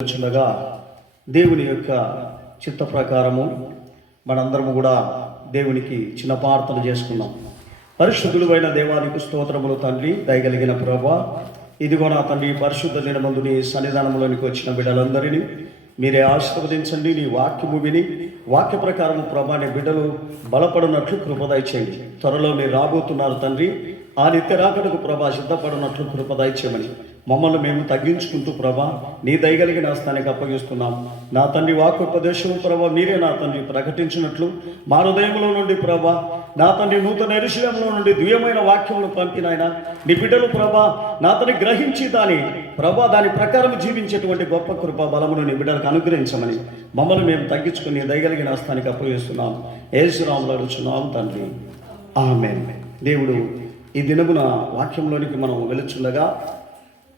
చుండగా దేవుని యొక్క చిత్త ప్రకారము మనందరము కూడా దేవునికి చిన్న ప్రార్థన చేసుకున్నాం. పరిశుద్ధులైన దేవానికి స్తోత్రములు తండ్రి, దయగలిగిన ప్రభా, ఇదిగో నా తండ్రి పరిశుద్ధ దినమందు నీ సన్నిధానంలోనికి వచ్చిన బిడ్డలందరినీ మీరే ఆశీర్వదించండి. నీ వాక్యము విని వాక్య ప్రకారము ప్రభా నీ బిడ్డలు బలపడినట్లు కృపదయ చేయండి. త్వరలో మీరు రాబోతున్నారు తండ్రి, ఆ నిత్య రాకడకు ప్రభా సిద్ధపడినట్లు కృపదయ చేయమని మమ్మల్ని మేము తగ్గించుకుంటూ ప్రభా నీ దయగలిగిన హస్తానికి అప్పగిస్తున్నాం. నా తండ్రి వాక్యోపదేశము ప్రభా మీరే నా తండ్రి ప్రకటించినట్లు మా హృదయంలో నుండి ప్రభా నా తండ్రి నూతన యెరూషలేములో నుండి దివ్యమైన వాక్యములు పంపినాయన నీ బిడ్డలు ప్రభా నా తండ్రి గ్రహించి దాని ప్రకారం జీవించేటువంటి గొప్ప కృప బలమును నీ బిడ్డలకు అనుగ్రహించమని మమ్మల్ని మేము తగ్గించుకుని దయగలిగిన హస్తానికి అప్పగిస్తున్నాం. యేసునామములో అడుగుచున్నాం తండ్రి, ఆమేన్. దేవుడు ఈ దినమున వాక్యంలోనికి మనం వెలుచుండగా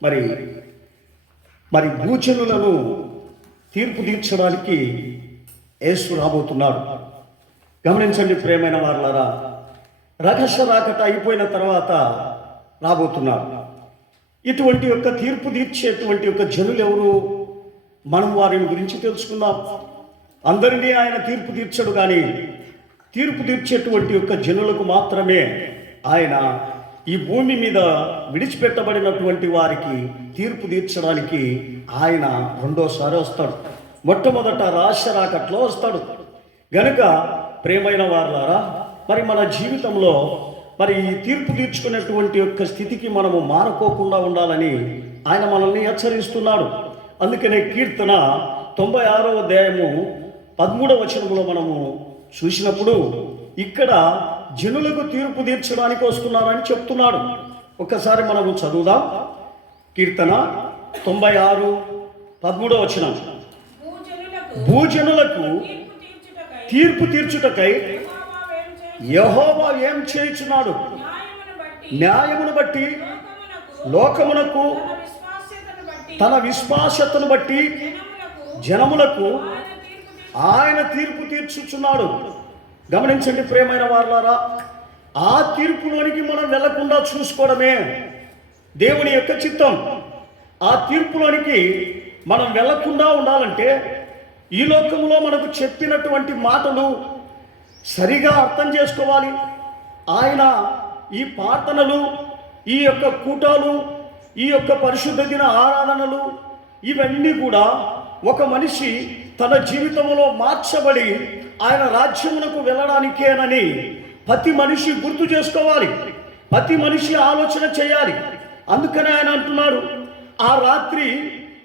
మరి భూజనులను తీర్పు తీర్చడానికి యేసు రాబోతున్నాడు. గమనించండి ప్రియమైన వారలారా, రహస్య రాకట అయిపోయిన తర్వాత రాబోతున్నాడు. ఇటువంటి యొక్క తీర్పు తీర్చేటువంటి యొక్క జనులు ఎవరు? మనం వారిని గురించి తెలుసుకుందాం. అందరినీ ఆయన తీర్పు తీర్చడు, కానీ తీర్పు తీర్చేటువంటి యొక్క జనులకు మాత్రమే ఆయన ఈ భూమి మీద విడిచిపెట్టబడినటువంటి వారికి తీర్పు తీర్చడానికి ఆయన రెండోసారి వస్తాడు. మొట్టమొదట రహస్య రాకట్లో వస్తాడు. గనుక ప్రియమైన వారలారా, మరి మన జీవితంలో మరి ఈ తీర్పు తీర్చుకునేటువంటి యొక్క స్థితికి మనము మారుకోకుండా ఉండాలని ఆయన మనల్ని హెచ్చరిస్తున్నాడు. అందుకనే కీర్తన 96వ అధ్యాయము 13వ వచనంలో మనము చూసినప్పుడు ఇక్కడ జనులకు తీర్పు తీర్చడానికి వస్తున్నారని చెప్తున్నాడు. ఒక్కసారి మనము చదువుదాం. కీర్తన 96:13 వచనం. భూజనులకు తీర్పు తీర్చుటకై యెహోవా ఏం చేయుచున్నాడు? న్యాయమును బట్టి లోకమునకు తన విశ్వాస్యతను బట్టి జనములకు ఆయన తీర్పు తీర్చుచున్నాడు. గమనించండి ప్రియమైన వారలారా, ఆ తీర్పులోనికి మనం వెళ్లకుండా చూసుకోవడమే దేవుని యొక్క చిత్తం. ఆ తీర్పులోనికి మనం వెళ్లకుండా ఉండాలంటే ఈ లోకంలో మనకు చెప్పినటువంటి మాటలు సరిగా అర్థం చేసుకోవాలి. ఆయన ఈ ప్రార్థనలు, ఈ యొక్క కూటాలు, ఈ యొక్క పరిశుద్ధ దిన ఆరాధనలు ఇవన్నీ కూడా ఒక మనిషి తన జీవితంలో మార్చబడి ఆయన రాజ్యమునకు వెళ్ళడానికేనని ప్రతి మనిషి గుర్తు చేసుకోవాలి. ప్రతి మనిషి ఆలోచన చేయాలి. అందుకనే ఆయన అంటున్నాడు, ఆ రాత్రి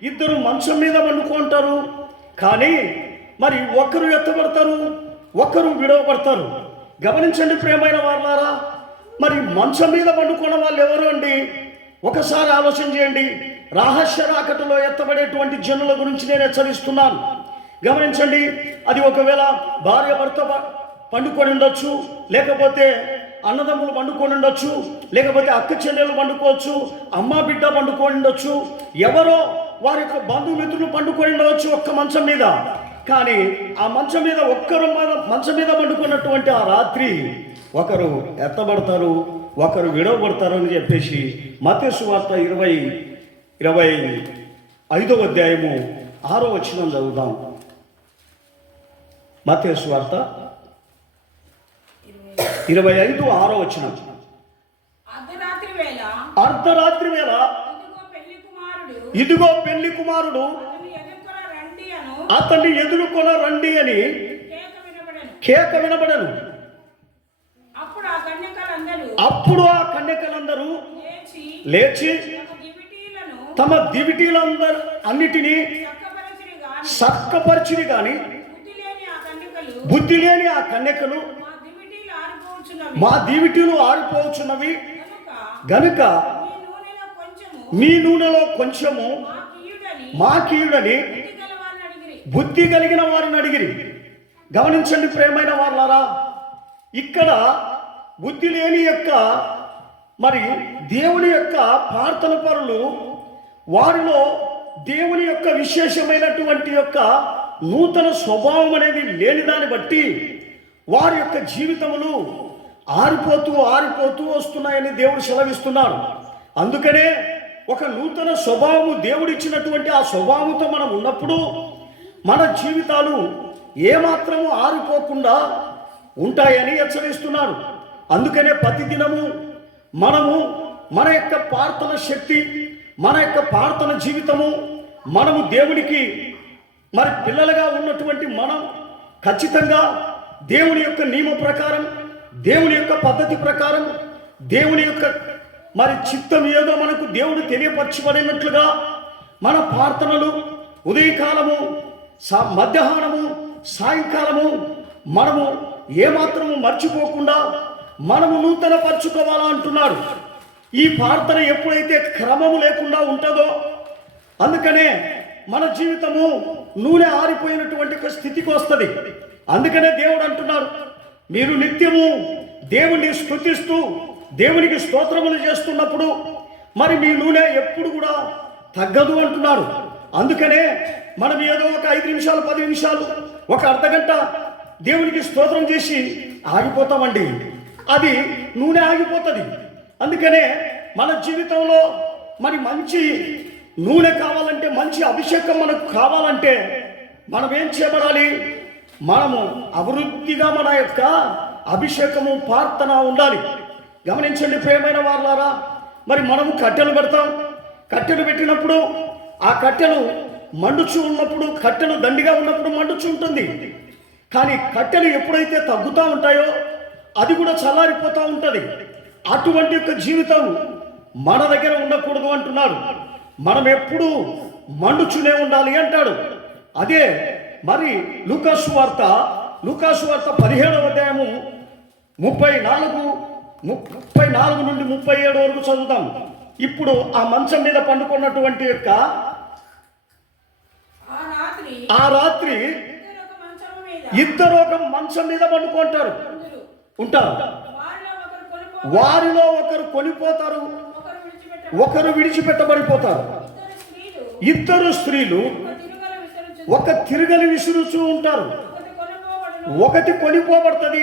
ఇద్దరు మంచం మీద వండుకుంటారు, కానీ మరి ఒకరు ఎత్తబడతారు, ఒకరు విడవబడతారు. గమనించండి ప్రియమైన వారలారా, మరి మంచం మీద వండుకున్న వాళ్ళు ఎవరు అండి? ఒకసారి ఆలోచన చేయండి. రహస్య రాకటలో ఎత్తబడేటువంటి జనుల గురించి నేను హెచ్చరిస్తున్నాను. గమనించండి, అది ఒకవేళ భార్య భర్త పండుకొని ఉండొచ్చు, లేకపోతే అన్నదమ్ములు పండుకొని ఉండొచ్చు, లేకపోతే అక్క చెల్లెలు పండుకోవచ్చు, అమ్మ బిడ్డ పండుకొని ఉండొచ్చు, ఎవరో వారి యొక్క బంధుమిత్రులు పండుకొని ఉండవచ్చు ఒక్క మంచం మీద. కానీ ఆ మంచం మీద మంచం మీద పండుకున్నటువంటి ఆ రాత్రి ఒకరు ఎత్తబడతారు, ఒకరు విడవబడతారు అని చెప్పేసి మత్తయి సువార్త 25వ అధ్యాయము 6వ వచనం చదువుదాం. మత్తయి సువార్త 25:6 వచనం. అర్ధరాత్రి వేళ ఇదిగో పెళ్లి కుమారుడు అతన్ని ఎదుర్కొన రండి అని కేక వినబడను. అప్పుడు ఆ కన్యకలందరూ లేచి తమ దివిటీలందరూ అన్నిటినీ సక్కపరిచిరి, గాని బుద్ధి లేని ఆ కన్యకలు మా దివిటీలు ఆరిపోవచ్చున్నవి గనుక మీ నూనెలో కొంచెము మాకీయుడని బుద్ధి కలిగిన వారిని అడిగిరి. గమనించండి ప్రియమైన వారలారా, ఇక్కడ బుద్ధి లేని యొక్క మరి దేవుని యొక్క ప్రార్థన పరులు, వారిలో దేవుని యొక్క విశేషమైనటువంటి యొక్క నూతన స్వభావం అనేది లేని దాన్ని బట్టి వారి యొక్క జీవితములు ఆరిపోతూ వస్తున్నాయని దేవుడు సెలవిస్తున్నాడు. అందుకనే ఒక నూతన స్వభావము దేవుడిచ్చినటువంటి ఆ స్వభావంతో మనం ఉన్నప్పుడు మన జీవితాలు ఏమాత్రము ఆరిపోకుండా ఉంటాయని హెచ్చరిస్తున్నారు. అందుకనే ప్రతి దినము మనము మన యొక్క ప్రార్థన శక్తి, మన యొక్క ప్రార్థన జీవితము, మనము దేవునికి మరి పిల్లలుగా ఉన్నటువంటి మనం ఖచ్చితంగా దేవుని యొక్క నియమ ప్రకారం, దేవుని యొక్క పద్ధతి ప్రకారం, దేవుని యొక్క మరి చిత్తం ఏదో మనకు దేవుడు తెలియపరచబడినట్లుగా మన ప్రార్థనలు ఉదయకాలము, మధ్యాహ్నము, సాయంకాలము మనము ఏమాత్రము మర్చిపోకుండా మనము నూతన పరుచుకోవాలా అంటున్నాడు. ఈ ప్రార్థన ఎప్పుడైతే క్రమము లేకుండా ఉంటుందో, అందుకనే మన జీవితము నూనె ఆరిపోయినటువంటి ఒక స్థితికి వస్తుంది. అందుకనే దేవుడు అంటున్నాడు, మీరు నిత్యము దేవుణ్ణి స్తుతిస్తూ దేవునికి స్తోత్రములు చేస్తున్నప్పుడు మరి మీ నూనె ఎప్పుడు కూడా తగ్గదు అంటున్నాడు. అందుకనే మనం ఏదో ఒక 5 నిమిషాలు, 10 నిమిషాలు, ఒక అర్ధగంట దేవునికి స్తోత్రం చేసి ఆగిపోతామండి, అది నూనె ఆగిపోతుంది. అందుకనే మన జీవితంలో మరి మంచి నూనె కావాలంటే, మంచి అభిషేకం మనకు కావాలంటే మనం ఏం చేయబడాలి? మనము అభివృద్ధిగా మన యొక్క అభిషేకము, ప్రార్థన ఉండాలి. గమనించండి ప్రియమైన వారులారా, మరి మనము కట్టెలు పెడతాం. కట్టెలు పెట్టినప్పుడు ఆ కట్టెలు మండుచు ఉన్నప్పుడు, కట్టెలు దండిగా ఉన్నప్పుడు మండుచు ఉంటుంది. కానీ కట్టెలు ఎప్పుడైతే తగ్గుతూ ఉంటాయో అది కూడా చల్లారిపోతూ ఉంటుంది. అటువంటి యొక్క జీవితం మన దగ్గర ఉండకూడదు అంటున్నాడు. మనం ఎప్పుడు మండుచునే ఉండాలి అంటాడు. అదే మరి లూకాసు వార్త 17వ అధ్యాయము 34 నుండి 37 వరకు చదువుతాం. ఇప్పుడు ఆ మంచం మీద పండుకున్నటువంటి యొక్క ఆ రాత్రి ఇద్దరు ఒక మంచం మీద పండుకుంటారు ఉంటారు. వారిలో ఒకరు కొనిపోతారు, ఒకరు విడిచిపెట్టబడిపోతారు. ఇద్దరు స్త్రీలు ఒక తిరగలి విసురుచూ ఉంటారు. ఒకటి కొనిపోబడుతుంది,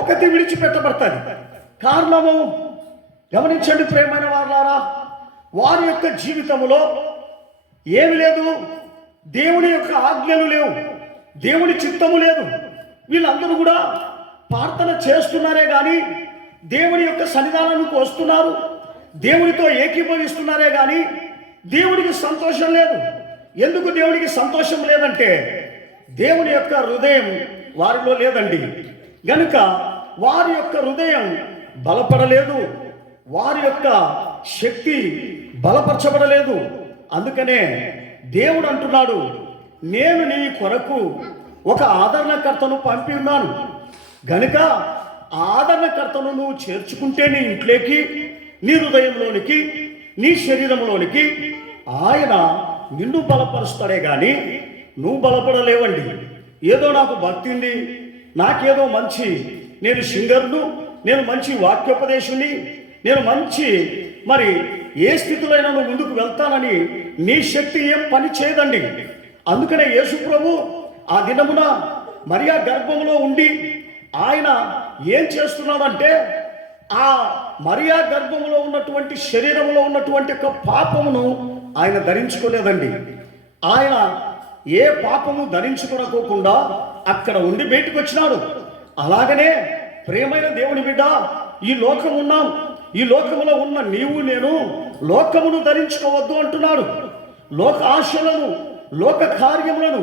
ఒకటి విడిచిపెట్టబడుతుంది. కారణము గమనించండి ప్రియమైన వారులారా, వారి యొక్క జీవితంలో ఏమి లేదు, దేవుని యొక్క ఆజ్ఞలు లేవు, దేవుని చిత్తము లేదు. వీళ్ళందరూ కూడా ప్రార్థన చేస్తున్నారే కానీ దేవుని యొక్క సన్నిధానానికి వస్తున్నారు, దేవునితో ఏకీభవిస్తున్నారే కానీ దేవునికి సంతోషం లేదు. ఎందుకు దేవునికి సంతోషం లేదంటే దేవుని యొక్క హృదయం వారిలో లేదండి. గనుక వారి యొక్క హృదయం బలపడలేదు, వారి యొక్క శక్తి బలపరచబడలేదు. అందుకనే దేవుడు అంటున్నాడు, నేను నీ కొరకు ఒక ఆదరణకర్తను పంపి ఉన్నాను. గనుక ఆదరణకర్తను నువ్వు చేర్చుకుంటే నీ ఇంట్లోకి, నీ హృదయంలోనికి, నీ శరీరంలోనికి ఆయన నిన్ను బలపరుస్తాడే కానీ నువ్వు బలపడలేవండి. ఏదో నాకు భక్తి ఉంది, నాకేదో మంచి, నేను సింగర్ను, నేను మంచి వాక్యోపదేశుని, నేను మంచి మరి ఏ స్థితిలో నువ్వు ముందుకు వెళ్తానని నీ శక్తి ఏం పని చేయదండి. అందుకనే యేసు ప్రభు ఆ దినమున మరియా గర్భంలో ఉండి ఆయన ఏం చేస్తున్నాడంటే ఆ మరియా గర్భంలో ఉన్నటువంటి శరీరంలో ఉన్నటువంటి ఒక పాపమును ఆయన ధరించుకోలేదండి. ఆయన ఏ పాపము ధరించుకోకుండా అక్కడ ఉండి బయటకు వచ్చినాడు. అలాగనే ప్రియమైన దేవుని బిడ్డ, ఈ లోకం ఉన్నాం, ఈ లోకములో ఉన్న నీవు నేను లోకమును ధరించుకోవద్దు అంటున్నాడు. లోక ఆశలను, లోక కార్యములను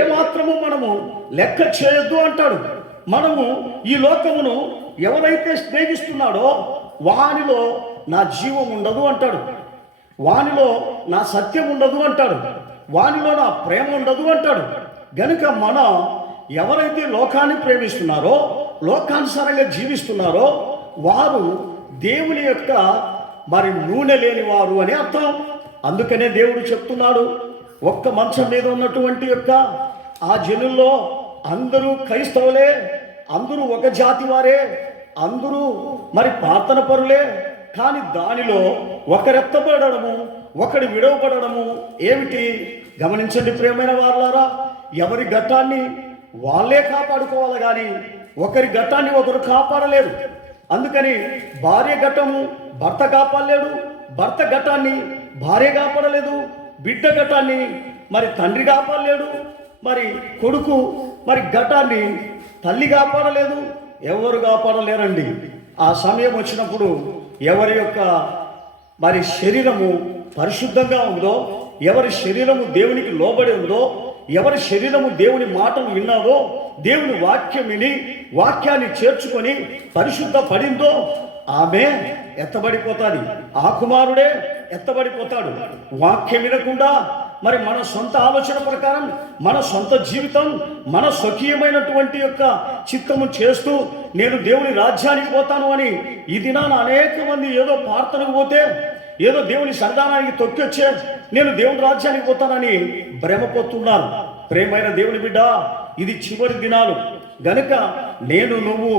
ఏమాత్రము మనము లెక్క చేయొద్దు అంటాడు. మనము ఈ లోకమును ఎవరైతే స్నేహిస్తున్నాడో వానిలో నా జీవం ఉండదు అంటాడు, వానిలో నా సత్యం ఉండదు అంటాడు, వానిలో నా ప్రేమ ఉండదు అంటాడు. గనుక మనం ఎవరైతే లోకాన్ని ప్రేమిస్తున్నారో, లోకానుసారంగా జీవిస్తున్నారో వారు దేవుని యొక్క మరి నూనె లేని వారు అని అర్థం. అందుకనే దేవుడు చెప్తున్నాడు, ఒక్క మంచం మీద ఉన్నటువంటి యొక్క ఆ జనుల్లో అందరూ క్రైస్తవులే, అందరూ ఒక జాతి వారే, అందరూ మరి ప్రార్థన పరులే. కానీ దానిలో ఒకరెత్తబడము, ఒకటి విడవబడము ఏమిటి? గమనించండి ప్రియమైన వారులారా, ఎవరి ఘట్టాన్ని వాళ్ళే కాపాడుకోవాలి కానీ ఒకరి ఘట్టాన్ని ఒకరు కాపాడలేరు. అందుకని భార్య ఘట్టము భర్త కాపాడలేడు, భర్త ఘటాన్ని భార్య కాపాడలేదు, బిడ్డ ఘటాన్ని మరి తండ్రి కాపాడలేడు, మరి కొడుకు మరి ఘటాన్ని తల్లి కాపాడలేదు, ఎవరు కాపాడలేరండి. ఆ సమయం వచ్చినప్పుడు ఎవరి యొక్క మరి శరీరము పరిశుద్ధంగా ఉందో, ఎవరి శరీరము దేవునికి లోబడి ఉందో, ఎవరి శరీరము దేవుని మాటలు విన్నాదో, దేవుని వాక్యం విని వాక్యాన్ని చేర్చుకొని పరిశుద్ధ పడిందో ఆమె ఎత్తబడిపోతుంది, ఆ కుమారుడే ఎత్తబడిపోతాడు. వాక్యం వినకుండా మరి మన సొంత ఆలోచన ప్రకారం మన సొంత జీవితం మన స్వకీయమైనటువంటి యొక్క చిత్తము చేస్తూ నేను దేవుని రాజ్యానికి పోతాను అని ఈ దినాన అనేక మంది ఏదో ప్రార్థనకు పోతే, ఏదో దేవుని సన్నిధానానికి తొక్కొచ్చే నేను దేవుని రాజ్యానికి పోతానని భ్రమపోతున్నారు. ప్రేమైన దేవుని బిడ్డ, ఇది చివరి దినాలు గనుక నేను నువ్వు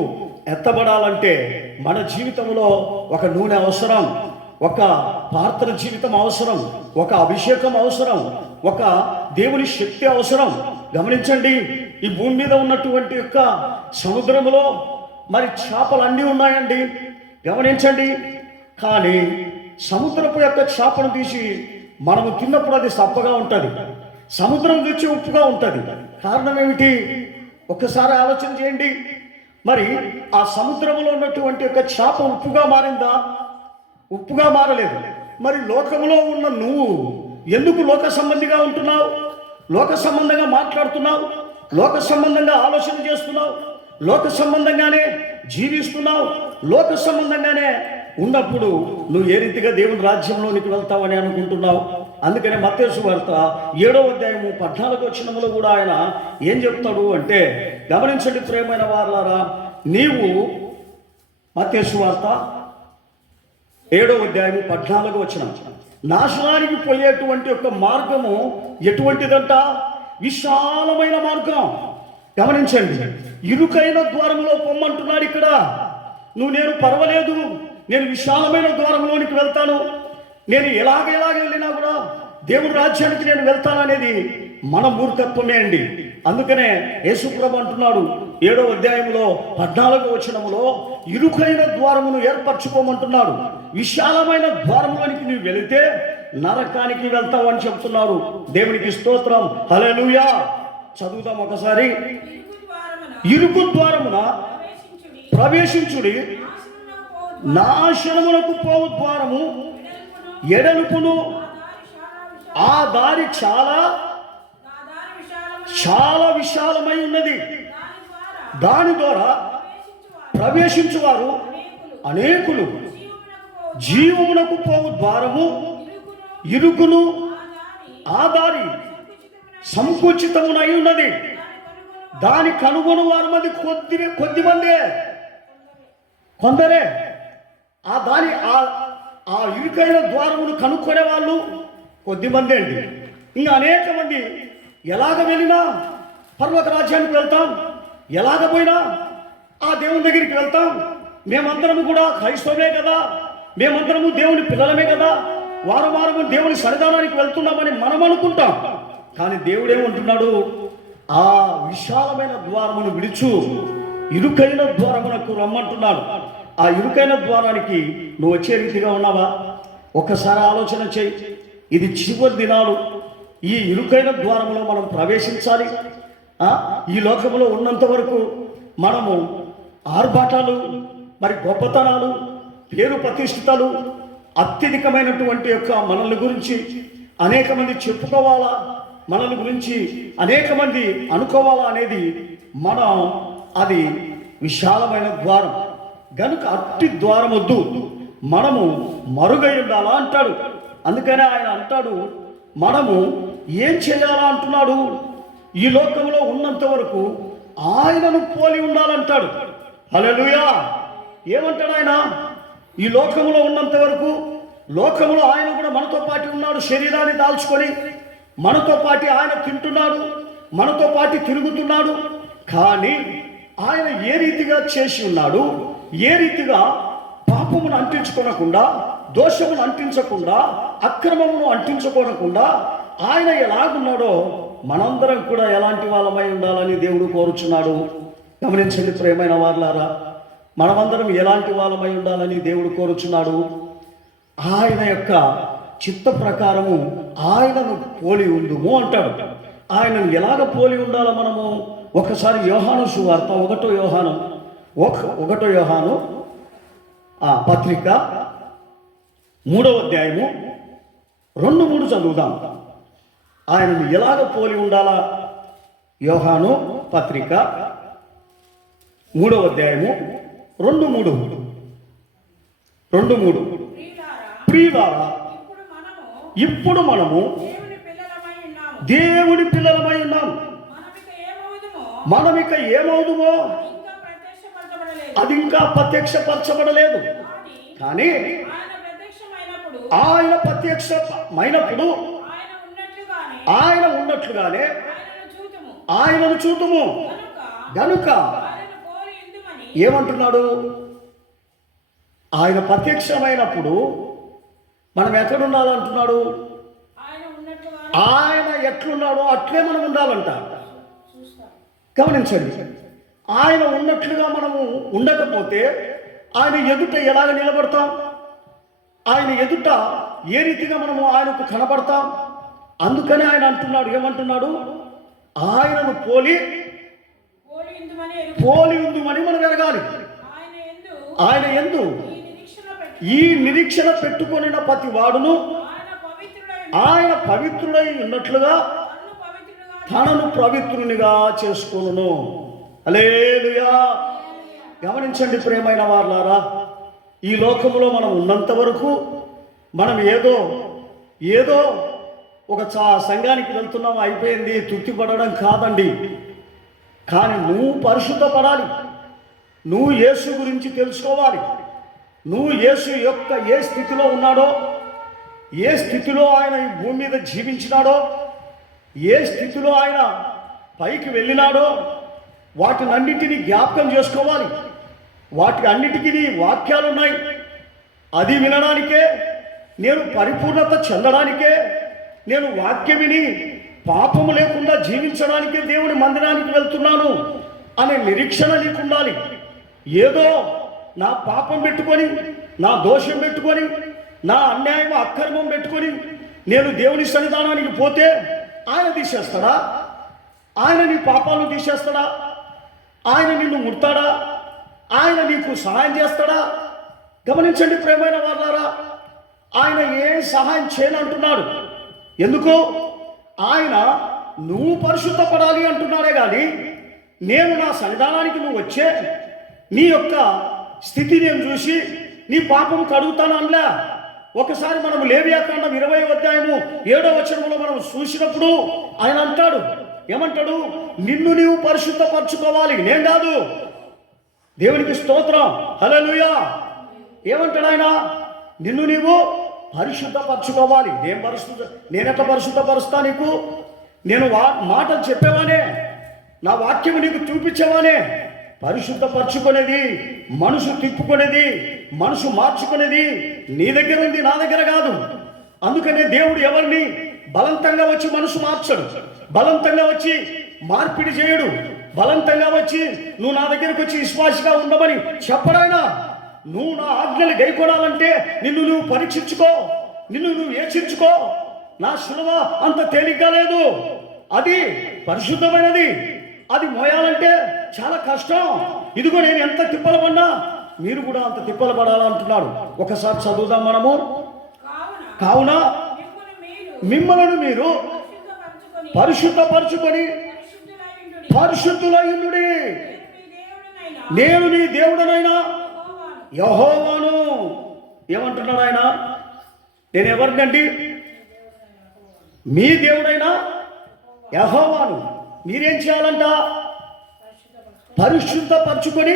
ఎత్తబడాలంటే మన జీవితంలో ఒక నూనె అవసరం, ఒక ప్రార్థన జీవితం అవసరం, ఒక అభిషేకం అవసరం, ఒక దేవుని శక్తి అవసరం. గమనించండి, ఈ భూమి మీద ఉన్నటువంటి యొక్క సముద్రంలో మరి చేపలు అన్నీ ఉన్నాయండి, గమనించండి. కానీ సముద్రపు యొక్క చేపను తీసి మనము తిన్నప్పుడు అది సప్పగా ఉంటుంది, సముద్రం తెచ్చి ఉప్పుగా ఉంటుంది. కారణం ఏమిటి? ఒక్కసారి ఆలోచన చేయండి. మరి ఆ సముద్రంలో ఉన్నటువంటి యొక్క చేప ఉప్పుగా మారిందా? ఉప్పుగా మారలేదు. మరి లోకంలో ఉన్న నువ్వు ఎందుకు లోక సంబంధిగా ఉంటున్నావు? లోక సంబంధంగా మాట్లాడుతున్నావు, లోక సంబంధంగా ఆలోచన చేస్తున్నావు, లోక సంబంధంగానే జీవిస్తున్నావు, లోక సంబంధంగానే ఉన్నప్పుడు నువ్వు ఏ రీతిగా దేవుని రాజ్యంలోనికి వెళ్తావని అనుకుంటున్నావు? అందుకనే మత్తయి సువార్త 7వ అధ్యాయము 14వ వచనంలో కూడా ఆయన ఏం చెప్తాడు అంటే, గమనించండి ప్రియమైన వారలారా, నీవు మత్తయి సువార్త 7వ అధ్యాయము 14వ వచనం, నాశనానికి పోయేటువంటి ఒక మార్గము ఎటువంటిదంట? విశాలమైన మార్గం. గమనించండి, ఇరుకైన ద్వారంలో పొమ్మంటున్నాడు ఇక్కడ. నేను పర్వాలేదు, నేను విశాలమైన ద్వారంలోనికి వెళ్తాను, నేను ఎలాగ వెళ్ళినా కూడా దేవుని రాజ్యానికి నేను వెళ్తాననేది మన మూర్ఖత్వమే అండి. అందుకనే యేసుప్రభు అంటున్నాడు 7వ అధ్యాయంలో 14వ వచనంలో, ఇరుకైన ద్వారమును ఏర్పరచుకోమంటున్నాడు. విశాలమైన ద్వారంలోనికి నువ్వు వెళితే నరకానికి వెళ్తావు అని చెప్తున్నాడు. దేవునికి స్తోత్రం, హల్లెలూయా. చదువుదాం ఒకసారి. ఇరుకు ద్వారమున ప్రవేశించుడి, నాశనమునకు పోవు ద్వారము ఎడలుపును, ఆ దారి చాలా చాలా విశాలమై ఉన్నది, దాని ద్వారా ప్రవేశించువారు అనేకులు. జీవమునకు పోవు ద్వారము ఇరుకును, ఆ దారి సంకుచితమునై ఉన్నది, దాని కనుగొను వారి మంది కొద్ది మందే, కొందరే. ఆ దాని ఆ ఇరుకైన ద్వారమును కనుక్కునే వాళ్ళు కొద్దిమంది అండి. ఇంకా అనేక మంది ఎలాగ వెళ్ళినా పర్వత రాజ్యానికి వెళ్తాం, ఎలాగ పోయినా ఆ దేవుని దగ్గరికి వెళ్తాం, మేమందరము కూడా క్రైస్తవులే కదా, మేమందరము దేవుని పిల్లలమే కదా, వారము దేవుని సన్నిధానానికి వెళ్తున్నామని మనం అనుకుంటాం. కానీ దేవుడు ఏమంటున్నాడు? ఆ విశాలమైన ద్వారమును విడుచు, ఇరుకైన ద్వారమునకు రమ్మంటున్నాడు. ఆ ఇరుకైన ద్వారానికి నువ్వు వచ్చే రీతిగా ఉన్నావా? ఒక్కసారి ఆలోచన చేయి. ఇది చివరి దినాలు. ఈ ఇరుకైన ద్వారములో మనం ప్రవేశించాలి. ఈ లోకంలో ఉన్నంత వరకు మనము ఆర్భాటాలు, మరి గొప్పతనాలు, పేరు ప్రతిష్ఠితలు, అత్యధికమైనటువంటి యొక్క మనల్ని గురించి అనేక మంది చెప్పుకోవాలా, మనల్ని గురించి అనేక మంది అనుకోవాలా అనేది అది విశాలమైన ద్వారం గనుక అట్టి ద్వారం వద్దు, మనము మరుగై ఉండాలా అంటాడు. అందుకనే ఆయన అంటాడు, మనము ఏం చేయాలా అంటున్నాడు? ఈ లోకంలో ఉన్నంత వరకు ఆయనను పోలి ఉండాలంటాడు. హల్లెలూయా. ఏమంటాడు ఆయన? ఈ లోకంలో ఉన్నంత వరకు లోకంలో ఆయన కూడా మనతో పాటు ఉన్నాడు, శరీరాన్ని దాల్చుకొని మనతో పాటు ఆయన తింటున్నాడు, మనతో పాటు తిరుగుతున్నాడు. కానీ ఆయన ఏ రీతిగా చేసి ఉన్నాడు, ఏ రీతిగా పాపమును అంటించుకోనకుండా, దోషమును అంటించకుండా, అక్రమమును అంటించుకోనకుండా ఆయన ఎలాగున్నాడో మనందరం కూడా ఎలాంటి వాళ్ళమై ఉండాలని దేవుడు కోరుచున్నాడు. గమనించండి ప్రియమైన వారలారా, మనమందరం ఎలాంటి వాళ్ళమై ఉండాలని దేవుడు కోరుచున్నాడు. ఆయన యొక్క చిత్త ప్రకారము ఆయనను పోలి ఉందుము అంటాడు. ఆయనను ఎలాగ పోలి ఉండాలో మనము ఒకసారి యోహాను సువార్త ఒకటో యోహాను పత్రిక 3వ అధ్యాయము 2-3 చదువుదాం. ఆయనను ఎలాగ పోలి ఉండాలా? యోహాను పత్రిక 3వ అధ్యాయము 2-3. ప్రియులారా, ఇప్పుడు మనము దేవుని పిల్లలమై ఉన్నాము. మనమిక ఏమవుదుమో అది ఇంకా ప్రత్యక్షపరచబడలేదు. కానీ ఆయన ప్రత్యక్షమైనప్పుడు ఆయన ఉన్నట్లుగానే ఆయనను చూతుము. గనుక ఏమంటున్నాడు? ఆయన ప్రత్యక్షమైనప్పుడు మనం ఎక్కడుండాలంటున్నాడు? ఆయన ఎట్లున్నాడో అట్లే మనం ఉండాలంట. గమనించండి, ఆయన ఉన్నట్లుగా మనము ఉండకపోతే ఆయన ఎదుట ఎలాగ నిలబడతాం? ఆయన ఎదుట ఏ రీతిగా మనము ఆయనకు కనబడతాం? అందుకని ఆయన అంటున్నాడు, ఏమంటున్నాడు? ఆయనను పోలి ఉందుమని మనం ఎరగాలి. ఆయన యందు ఈ నిరీక్షణ పెట్టుకొనిన ప్రతి వాడును ఆయన పవిత్రుడై ఉన్నట్లుగా తనను పవిత్రునిగా చేసుకొనును. హల్లెలూయా. గమనించండి ప్రియమైన వారలారా, ఈ లోకంలో మనం ఉన్నంత వరకు మనం ఏదో ఒక సంఘానికి వెళ్తున్నాం, అయిపోయింది, తృప్తి పడడం కాదండి. కానీ నువ్వు పరిశుద్ధపడాలి. నువ్వు యేసు గురించి తెలుసుకోవాలి. నువ్వు యేసు యొక్క ఏ స్థితిలో ఉన్నాడో, ఏ స్థితిలో ఆయన ఈ భూమి మీద జీవించినాడో, ఏ స్థితిలో ఆయన పైకి వెళ్ళినాడో వాటినన్నింటినీ జ్ఞాపకం చేసుకోవాలి. వాటి అన్నిటికీ వాక్యాలు ఉన్నాయి. అది వినడానికే, నేను పరిపూర్ణత చెందడానికే, నేను వాక్యం విని పాపము లేకుండా జీవించడానికే దేవుని మందిరానికి వెళ్తున్నాను అనే నిరీక్షణ నీకుండాలి. ఏదో నా పాపం పెట్టుకొని, నా దోషం పెట్టుకొని, నా అన్యాయం అక్రమం పెట్టుకొని నేను దేవుని సన్నిధానానికి పోతే ఆయన తీసేస్తాడా? ఆయన నీ పాపాలను తీసేస్తాడా? ఆయన నిన్ను ముడతాడా? ఆయన నీకు సహాయం చేస్తాడా? గమనించండి ప్రియమైన వాళ్ళారా, ఆయన ఏ సహాయం చేయనంటున్నాడు. ఎందుకు? ఆయన నువ్వు పరిశుద్ధపడాలి అంటున్నాడే కానీ నేను నా సన్నిధానానికి నువ్వు వచ్చే నీ యొక్క స్థితి నేను చూసి నీ పాపం కడుగుతాను అనలే. ఒకసారి మనం లేవియాకాండం 20వ అధ్యాయము 7వ వచనంలో మనం చూసినప్పుడు ఆయన అంటాడు, ఏమంటాడు? నిన్ను నీవు పరిశుద్ధపరచుకోవాలి, నేను కాదు. దేవునికి స్తోత్రం, హల్లెలూయా. ఏమంటాడు ఆయన? నిన్ను నీవు పరిశుద్ధపరచుకోవాలి. నేనెట్లా పరిశుద్ధపరుస్తా? నీకు నేను మాటలు చెప్పేవానే, నా వాక్యం నీకు చూపించేవానే. పరిశుద్ధపరచుకునేది, మనసు తిప్పుకునేది, మనసు మార్చుకునేది నీ దగ్గర ఉంది, నా దగ్గర కాదు. అందుకనే దేవుడు ఎవరిని బలవంతంగా వచ్చి మనసు మార్చడు, బలవంతంగా వచ్చి మార్పిడి చేయడు, బలవంతంగా వచ్చి నువ్వు నా దగ్గరకు వచ్చి విశ్వాసిగా ఉండమని చెప్పడాయినా. నువ్వు నా ఆజ్ఞలు గైకొనాలంటే నిన్ను నువ్వు పరీక్షించుకో, నిన్ను నువ్వు ఏచించుకో. నా శిలువ అంత తేలిగ్గా లేదు, అది పరిశుద్ధమైనది. అది మోయాలంటే చాలా కష్టం. ఇదిగో నేను ఎంత తిప్పలు పడినా మీరు కూడా అంత తిప్పలు పడాలంటున్నాడు. ఒకసారి చదువుదాం మనము. కావున మిమ్మల్ని మీరు పరిశుద్ధపరచుకొని పరిశుద్ధులైయుండుడి. నేను నీ దేవుడనైనా యెహోవాను. ఏమంటున్నాడు ఆయన? నేను ఎవరినండి? మీ దేవుడైనా యెహోవాను. మీరేం చేయాలంట? పరిశుద్ధపరచుకొని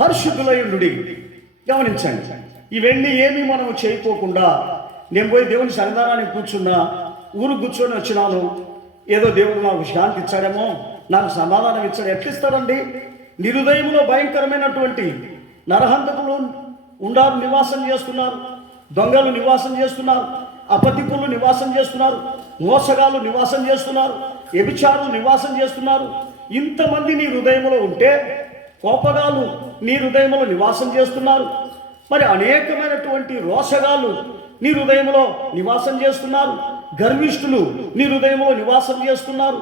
పరిశుద్ధులైయుండుడి. గమనించండి, ఇవన్నీ ఏమీ మనం చేయకోకుండా నేను పోయి దేవుని సన్నిధానానికి కూర్చున్నా, ఊరు కూర్చొని వచ్చినాను, ఏదో దేవుడు నాకు శాంతి ఇచ్చాడేమో, నాకు సమాధానం ఇచ్చాడు. ఎట్లిస్తాడండి? నిరుదయములో భయంకరమైనటువంటి నరహంతకులు నివాసం చేస్తున్నారు, దొంగలు నివాసం చేస్తున్నారు, అపతికులు నివాసం చేస్తున్నారు, మోసగాళ్ళు నివాసం చేస్తున్నారు, వ్యభిచారులు నివాసం చేస్తున్నారు. ఇంతమంది నీ హృదయంలో ఉంటే, కోపగాలు నీ హృదయంలో నివాసం చేస్తున్నారు, మరి అనేకమైనటువంటి రోషగాళ్ళు నీ హృదయంలో నివాసం చేస్తున్నారు, గర్విష్ఠులు నీ హృదయంలో నివాసం చేస్తున్నారు,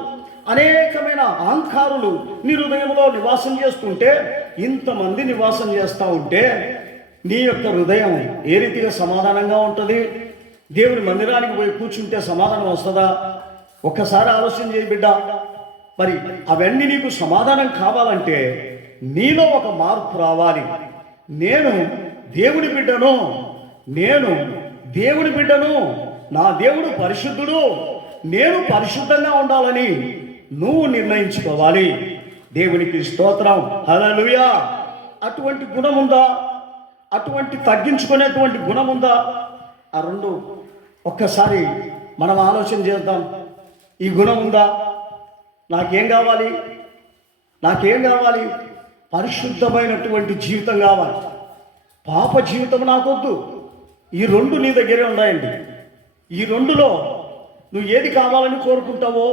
అనేకమైన అహంకారులు నీ హృదయంలో నివాసం చేస్తుంటే, ఇంతమంది నివాసం చేస్తూ ఉంటే నీ యొక్క హృదయం ఏ రీతిగా సమాధానంగా ఉంటుంది? దేవుని మందిరానికి పోయి కూర్చుంటే సమాధానం వస్తుందా? ఒక్కసారి ఆలోచన చేయి బిడ్డ. మరి అవన్నీ నీకు సమాధానం కావాలంటే నీలో ఒక మార్పు రావాలి. నేను దేవుని బిడ్డను, నేను దేవుని బిడ్డను, నా దేవుడు పరిశుద్ధుడు, నేను పరిశుద్ధంగా ఉండాలని నువ్వు నిర్ణయించుకోవాలి. దేవునికి స్తోత్రం, హల్లెలూయా. అటువంటి గుణం ఉందా? అటువంటి తగ్గించుకునేటువంటి గుణం ఉందా? ఆ రెండు ఒక్కసారి మనం ఆలోచన చేద్దాం. ఈ గుణం ఉందా? నాకేం కావాలి? నాకేం కావాలి? పరిశుద్ధమైనటువంటి జీవితం కావాలి. పాప జీవితం నాకొద్దు. ఈ రెండు నీ దగ్గరే ఉన్నాయండి. ఈ రెండులో నువ్వు ఏది కావాలని కోరుకుంటావో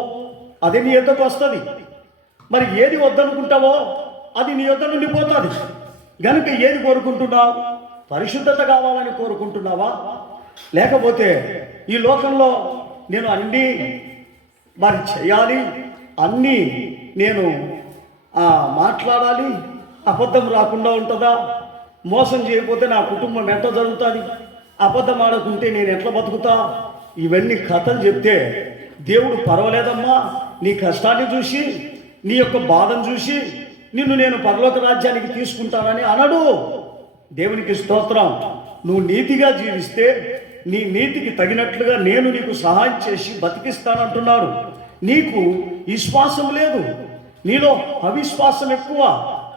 అది నీ యొద్దకు వస్తుంది. మరి ఏది వద్దనుకుంటావో అది నీ యొద్ద నుండి పోతుంది. గనుక ఏది కోరుకుంటున్నావు? పరిశుద్ధత కావాలని కోరుకుంటున్నావా? లేకపోతే ఈ లోకంలో నేను అన్నీ మరి చేయాలి, అన్నీ నేను మాట్లాడాలి, అబద్ధం రాకుండా ఉంటుందా? మోసం చేయకపోతే నా కుటుంబం ఎట్లా జరుగుతుంది? అబద్ధం ఆడకుంటే నేను ఎట్లా బతుకుతా? ఇవన్నీ కథలు చెప్తే దేవుడు పర్వాలేదమ్మా, నీ కష్టాన్ని చూసి, నీ యొక్క బాధను చూసి నిన్ను నేను పరలోక రాజ్యానికి తీసుకుంటానని అనడు. దేవునికి స్తోత్రం. నువ్వు నీతిగా జీవిస్తే నీ నీతికి తగినట్లుగా నేను నీకు సహాయం చేసి బతికిస్తానంటున్నాడు. నీకు విశ్వాసం లేదు, నీలో అవిశ్వాసం ఎక్కువ,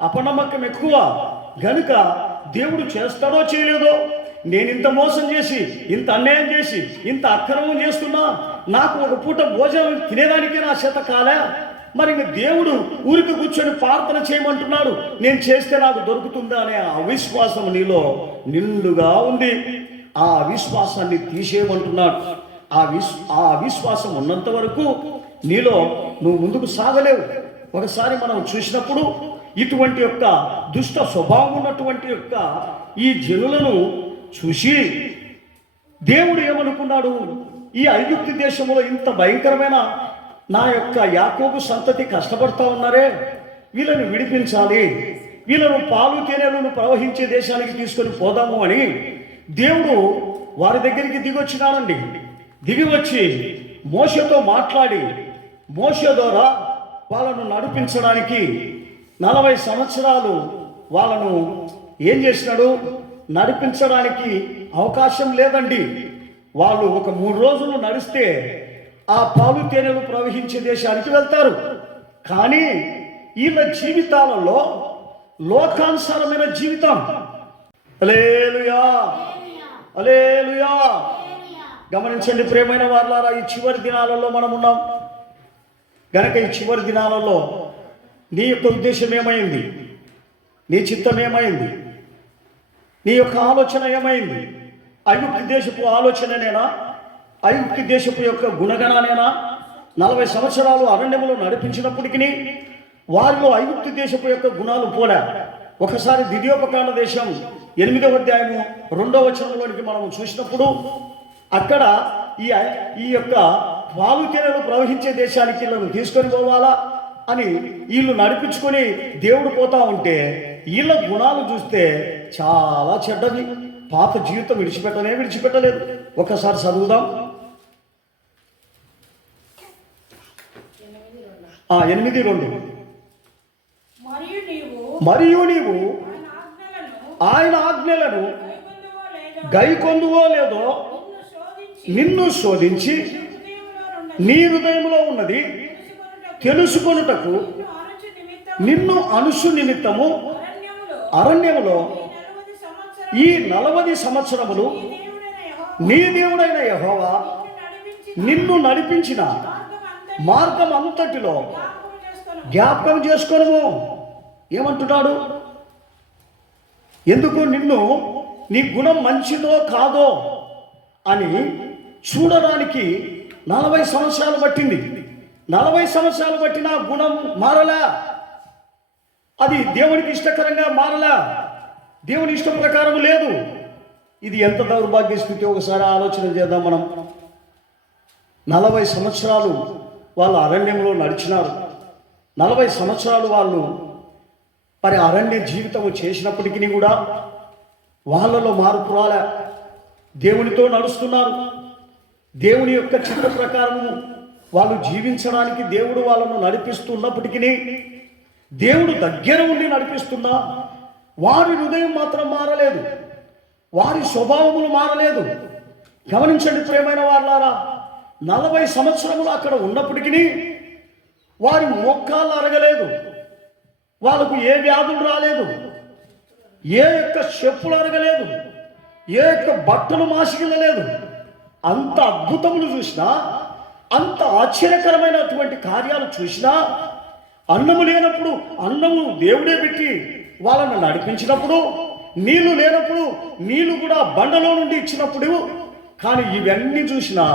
అపనమ్మకం ఎక్కువ. గనుక దేవుడు చేస్తాడో చేయలేదో, నేను ఇంత మోసం చేసి, ఇంత అన్యాయం చేసి, ఇంత అక్రమం చేస్తున్నా, నాకు ఒక పూట భోజనం తినేదానికే నా చేత కాలే. మరి దేవుడు ఊరికి కూర్చొని ప్రార్థన చేయమంటున్నాడు, నేను చేస్తే నాకు దొరుకుతుందా అనే అవిశ్వాసం నీలో నిండుగా ఉంది. ఆ అవిశ్వాసాన్ని తీసేయమంటున్నాడు. ఆ అవిశ్వాసం ఉన్నంత వరకు నీలో నువ్వు ముందుకు సాగలేవు. ఒకసారి మనం చూసినప్పుడు ఇటువంటి యొక్క దుష్ట స్వభావం ఉన్నటువంటి యొక్క ఈ జనులను చూసి దేవుడు ఏమనుకున్నాడు? ఈ ఐగుప్తు దేశంలో ఇంత భయంకరమైన నా యొక్క యాకోబు సంతతి కష్టపడతా ఉన్నారే, వీళ్ళని విడిపించాలి, వీళ్ళను పాలు తేనెలను ప్రవహించే దేశానికి తీసుకొని పోదాము అని దేవుడు వారి దగ్గరికి దిగొచ్చినాడండి. దిగి వచ్చి మోషేతో మాట్లాడి మోషే ద్వారా వాళ్ళను నడిపించడానికి 40 సంవత్సరాలు వాళ్ళను ఏం చేసినాడు? నడిపించడానికి అవకాశం లేదండి. వాళ్ళు ఒక 3 రోజులు నడిస్తే ఆ పాలు తేనెలు ప్రవహించే దేశానికి వెళ్తారు. కానీ వీళ్ళ జీవితాలలో లోకానుసారమైన జీవితం. హల్లెలూయా, హల్లెలూయా. గమనించండి ప్రియమైన వారలారా, ఈ చివరి దినాలలో మనం ఉన్నాం. గనక ఈ చివరి దినాలలో నీ యొక్క ఉద్దేశం ఏమైంది? నీ చిత్తం ఏమైంది? నీ యొక్క ఆలోచన ఏమైంది? ఐగుప్తు దేశపు ఆలోచననేనా? ఐగుప్తు దేశపు యొక్క గుణగణానేనా? 40 సంవత్సరాలు అరణ్యములో నడిపించినప్పటికీ వారిలో ఐగుప్తు దేశపు యొక్క గుణాలు పోలే. ఒకసారి ద్వితీయోపకాండ దేశం 8వ అధ్యాయము 2వ వచనంలోనికి మనం చూసినప్పుడు అక్కడ ఈ యొక్క పాలు తేనెలు ప్రవహించే దేశానికి వీళ్ళను తీసుకొని పోవాలా అని వీళ్ళు నడిపించుకొని దేవుడు పోతా ఉంటే వీళ్ళ గుణాలు చూస్తే చాలా చెడ్డది. పాత జీవితం విడిచిపెట్టలేదు. ఒకసారి చదువుదాం. 8:2. మరియు నీవు ఆయన ఆజ్ఞలను గైకొందువో లేదో నిన్ను శోధించి నీ హృదయంలో ఉన్నది తెలుసుకొనుటకు నిన్ను అనుసు నిమిత్తము అరణ్యములో ఈ 40 సంవత్సరములు నీ దేవుడైన యెహోవా నిన్ను నడిపించిన మార్గం అంతటిలో జ్ఞాపకం చేసుకోను. ఏమంటున్నాడు? ఎందుకు? నిన్ను నీ గుణం మంచిదో కాదో అని చూడడానికి 40 సంవత్సరాలు పట్టింది. 40 సంవత్సరాలు బట్టి నా గుణం మారలా, అది దేవునికి ఇష్టకరంగా మారలా. దేవుని ఇష్ట ప్రకారం లేదు. ఇది ఎంత దౌర్భాగ్య స్థితి ఒకసారి ఆలోచన చేద్దాం మనం. 40 సంవత్సరాలు వాళ్ళు అరణ్యంలో నడిచినారు. 40 సంవత్సరాలు వాళ్ళు మరి అరణ్య జీవితం చేసినప్పటికీ కూడా వాళ్ళలో మార్పు రాలే. దేవునితో నడుస్తున్నారు. దేవుని యొక్క చిత్త ప్రకారము వాళ్ళు జీవించడానికి దేవుడు వాళ్ళను నడిపిస్తున్నప్పటికీ, దేవుడు దగ్గర ఉండి నడిపిస్తున్నా వారి హృదయం మాత్రం మారలేదు, వారి స్వభావములు మారలేదు. గమనించండి ప్రియమైన వాళ్ళారా, 40 సంవత్సరములు అక్కడ ఉన్నప్పటికీ వారి మోకాళ్ళు అరగలేదు, వాళ్ళకు ఏ వ్యాధులు రాలేదు, ఏ యొక్క చెప్పులు అరగలేదు, ఏ యొక్క బట్టలు మాసిగిల్లలేదు. అంత అద్భుతములు చూసినా, అంత ఆశ్చర్యకరమైనటువంటి కార్యాలు చూసినా, అన్నము లేనప్పుడు అన్నము దేవుడే పెట్టి వాళ్ళను నడిపించినప్పుడు, నీళ్లు లేనప్పుడు నీళ్లు కూడా బండలో నుండి ఇచ్చినప్పుడు, కానీ ఇవన్నీ చూసినా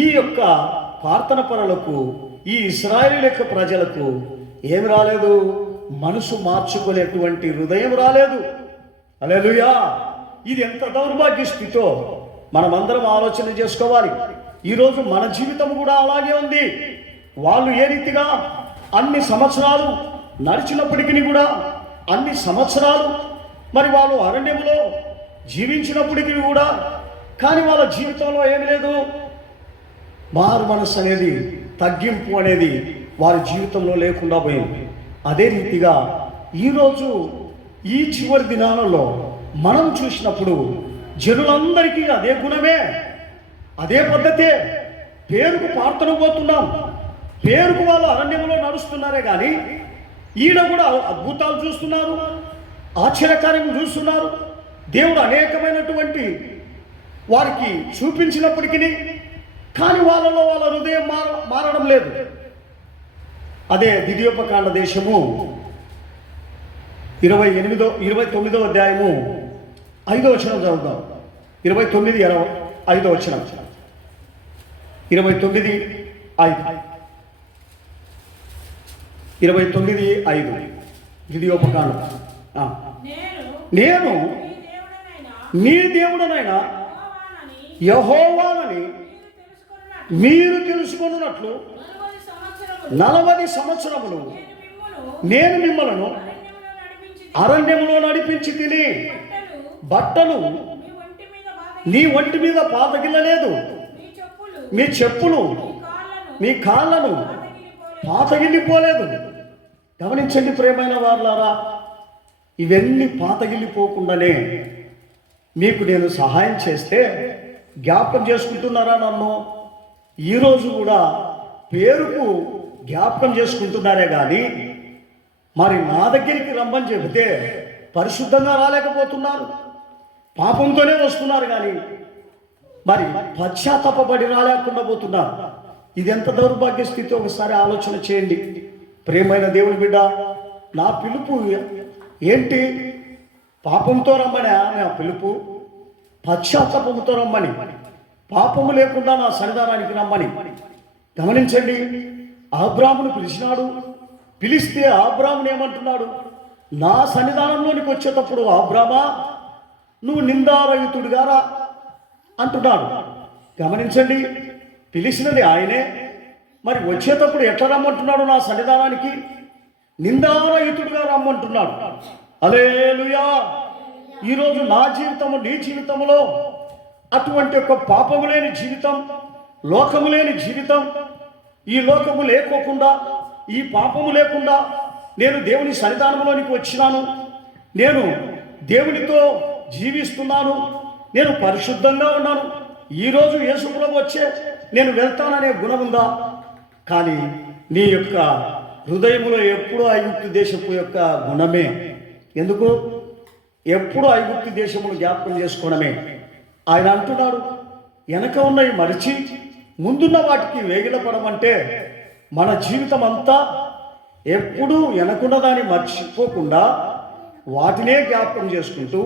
ఈ యొక్క ప్రార్థన పరులకు, ఈ ఇశ్రాయేలు యొక్క ప్రజలకు ఏమి రాలేదు? మనసు మార్చుకునేటువంటి హృదయం రాలేదు. హల్లెలూయా! ఇది ఎంత దౌర్భాగ్య స్థితో మనమందరం ఆలోచన చేసుకోవాలి. ఈరోజు మన జీవితం కూడా అలాగే ఉంది. వాళ్ళు ఏ రీతిగా అన్ని సంవత్సరాలు నడిచినప్పటికీ కూడా, అన్ని సంవత్సరాలు మరి వాళ్ళు అరణ్యంలో జీవించినప్పటికీ కూడా, కానీ వాళ్ళ జీవితంలో ఏమి లేదు, మారు మనస్సు అనేది, తగ్గింపు అనేది వారి జీవితంలో లేకుండా పోయింది. అదే రీతిగా ఈరోజు ఈ చివరి దినాలలో మనం చూసినప్పుడు జనులందరికీ అదే గుణమే, అదే పద్ధతే. పేరుకు ప్రార్థన పోతున్నాం, పేరుకు వాళ్ళు అరణ్యంలో నడుస్తున్నారే కానీ ఈయన కూడా అద్భుతాలు చూస్తున్నారు, ఆశ్చర్యకార్యం చూస్తున్నారు. దేవుడు అనేకమైనటువంటి వారికి చూపించినప్పటికీ కానీ వాళ్ళలో వాళ్ళ హృదయం మారడం లేదు. అదే ద్వితీయోపకాండ దేశము 29వ అధ్యాయము 5వ వచనం చదువుదాం. 29:5 వచనం. 29:5 ద్వితీయోపకాండం. నేను నీ దేవుడనైనా యెహోవానని మీరు తెలుసుకొనున్నట్లు 40 సంవత్సరములు నేను మిమ్మలను అరణ్యములో నడిపించి తిని, బట్టలు నీ ఒంటి మీద పాతగిల్లలేదు, మీ చెప్పులు మీ కాళ్ళను పాతగిల్లిపోలేదు. గమనించండి ప్రియమైన వారులారా, ఇవన్నీ పాతగిల్లిపోకుండానే మీకు నేను సహాయం చేస్తే జ్ఞాపకం చేసుకుంటున్నారా నన్ను? ఈరోజు కూడా పేరుకు జ్ఞాపకం చేసుకుంటున్నారే కానీ మరి నా దగ్గరికి రమ్మని చెబితే పరిశుద్ధంగా రాలేకపోతున్నారు, పాపంతోనే వస్తున్నారు కానీ మరి పశ్చాత్తాపడి రాలేకుండా పోతున్నారు. ఇది ఎంత దౌర్భాగ్య స్థితి ఒకసారి ఆలోచన చేయండి. ప్రియమైన దేవుని బిడ్డ, నా పిలుపు ఏంటి? పాపంతో రమ్మని నా పిలుపు, పశ్చాత్తాపంతో రమ్మని, పాపము లేకుండా నా సన్నిధానానికి రమ్మని. గమనించండి, అబ్రామును పిలిచినాడు. పిలిస్తే అబ్రామును ఏమంటున్నాడు? నా సన్నిధానంలోనికి వచ్చేటప్పుడు అబ్రామా నువ్వు నిందారహితుడిగా రా అంటున్నాడు. గమనించండి, పిలిచినది ఆయనే, మరి వచ్చేటప్పుడు ఎట్లా రమ్మంటున్నాడు? నా సన్నిధానానికి నిందారహితుడిగా రమ్మంటున్నాడు. హల్లెలూయా! ఈరోజు నా జీవితము, నీ జీవితంలో అటువంటి ఒక పాపము లేని జీవితం, లోకము లేని జీవితం, ఈ లోకము లేకోకుండా, ఈ పాపము లేకుండా నేను దేవుని సన్నిధానంలోనికి వచ్చినాను, నేను దేవునితో జీవిస్తున్నాను, నేను పరిశుద్ధంగా ఉన్నాను, ఈరోజు యేసుప్రభు వచ్చే నేను వెళ్తాననే గుణం ఉందా? కానీ నీ యొక్క హృదయంలో ఎప్పుడూ ఐగుప్తు దేశపు యొక్క గుణమే. ఎందుకు? ఎప్పుడు ఐగుప్తు దేశమును జ్ఞాపకం చేసుకోవడమే. ఆయన అంటున్నాడు, వెనక ఉన్నవి మరిచి ముందున్న వాటికి వేగిలపడమంటే మన జీవితం అంతా ఎప్పుడూ వెనకున్న దాన్ని మర్చిపోకుండా వాటినే జ్ఞాపకం చేసుకుంటూ,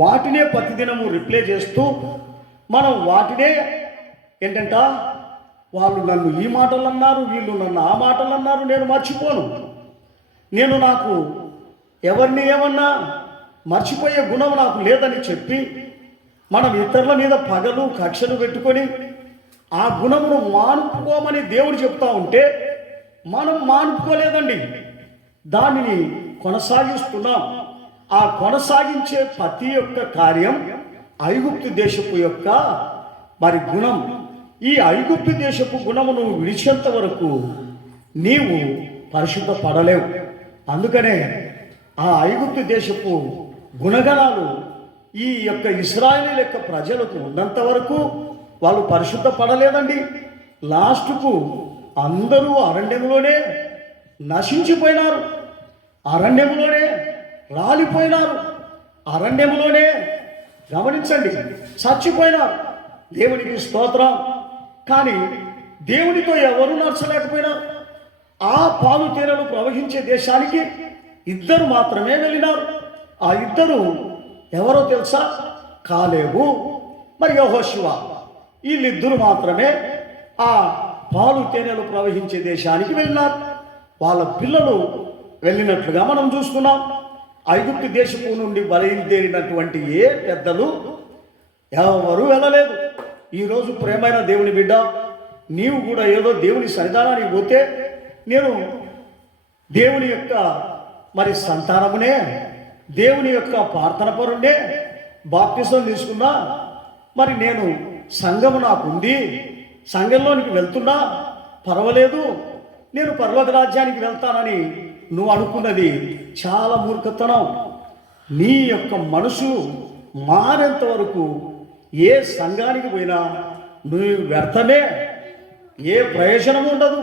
వాటినే ప్రతిదినము రిప్లై చేస్తూ, మనం వాటినే ఏంటంట, వాళ్ళు నన్ను ఈ మాటలు అన్నారు, వీళ్ళు నన్ను ఆ మాటలు అన్నారు, నేను మర్చిపోను. నేను నాకు ఎవరిని ఏమన్నా మర్చిపోయే గుణం నాకు లేదని చెప్పి మనం ఇతరుల మీద పగలు కక్షలు పెట్టుకొని ఆ గుణమును మానుకోమని దేవుడు చెప్తా ఉంటే మనం మానుకోలేదండి, దానిని కొనసాగిస్తున్నాం. ఆ కొనసాగించే ప్రతి ఒక్క కార్యం ఐగుప్తు దేశపు యొక్క మరి గుణం. ఈ ఐగుప్తు దేశపు గుణమును విడిచేంత వరకు నీవు పరిశుద్ధపడలేవు. అందుకనే ఆ ఐగుప్తు దేశపు గుణగణాలు ఈ యొక్క ఇశ్రాయేలు యొక్క ప్రజలకు ఉన్నంత వరకు వాళ్ళు పరిశుద్ధపడలేదండి. లాస్ట్కు అందరూ అరణ్యంలోనే నశించిపోయినారు, అరణ్యంలోనే రాలిపోయినారు, అరణ్యంలోనే గమనించండి చచ్చిపోయినారు. దేవునికి స్తోత్రం. కానీ దేవునితో ఎవరు నడచలేకపోయినారు. ఆ పాలు తేనెలు ప్రవహించే దేశానికి ఇద్దరు మాత్రమే వెళ్ళినారు. ఆ ఇద్దరు ఎవరో తెలుసా? కాలేబు మరి యెహోషువ. వీళ్ళిద్దరు మాత్రమే ఆ పాలు తేనెలు ప్రవహించే దేశానికి వెళ్ళినారు. వాళ్ళ పిల్లలు వెళ్ళినట్లుగా మనం చూస్తున్నాం. ఐగుప్తు దేశపు నుండి బయలుదేరినటువంటి ఏ పెద్దలు ఎవరు వెళ్ళలేదు. ఈరోజు ప్రేమైన దేవుని బిడ్డ, నీవు కూడా ఏదో దేవుని సన్నిధానానికి పోతే నేను దేవుని యొక్క మరి సంతానమునే, దేవుని యొక్క ప్రార్థన పరుణ్ణే, బాప్తిసం తీసుకున్నా, మరి నేను సంఘము నాకుంది, సంఘంలోనికి వెళ్తున్నా పర్వాలేదు, నేను పరలోక రాజ్యానికి వెళ్తానని నువ్వు అనుకున్నది చాలా మూర్ఖతనం. నీ యొక్క మనసు మారేంత వరకు ఏ సంఘానికి పోయినా నువ్వు వ్యర్థమే, ఏ ప్రయోజనం ఉండదు,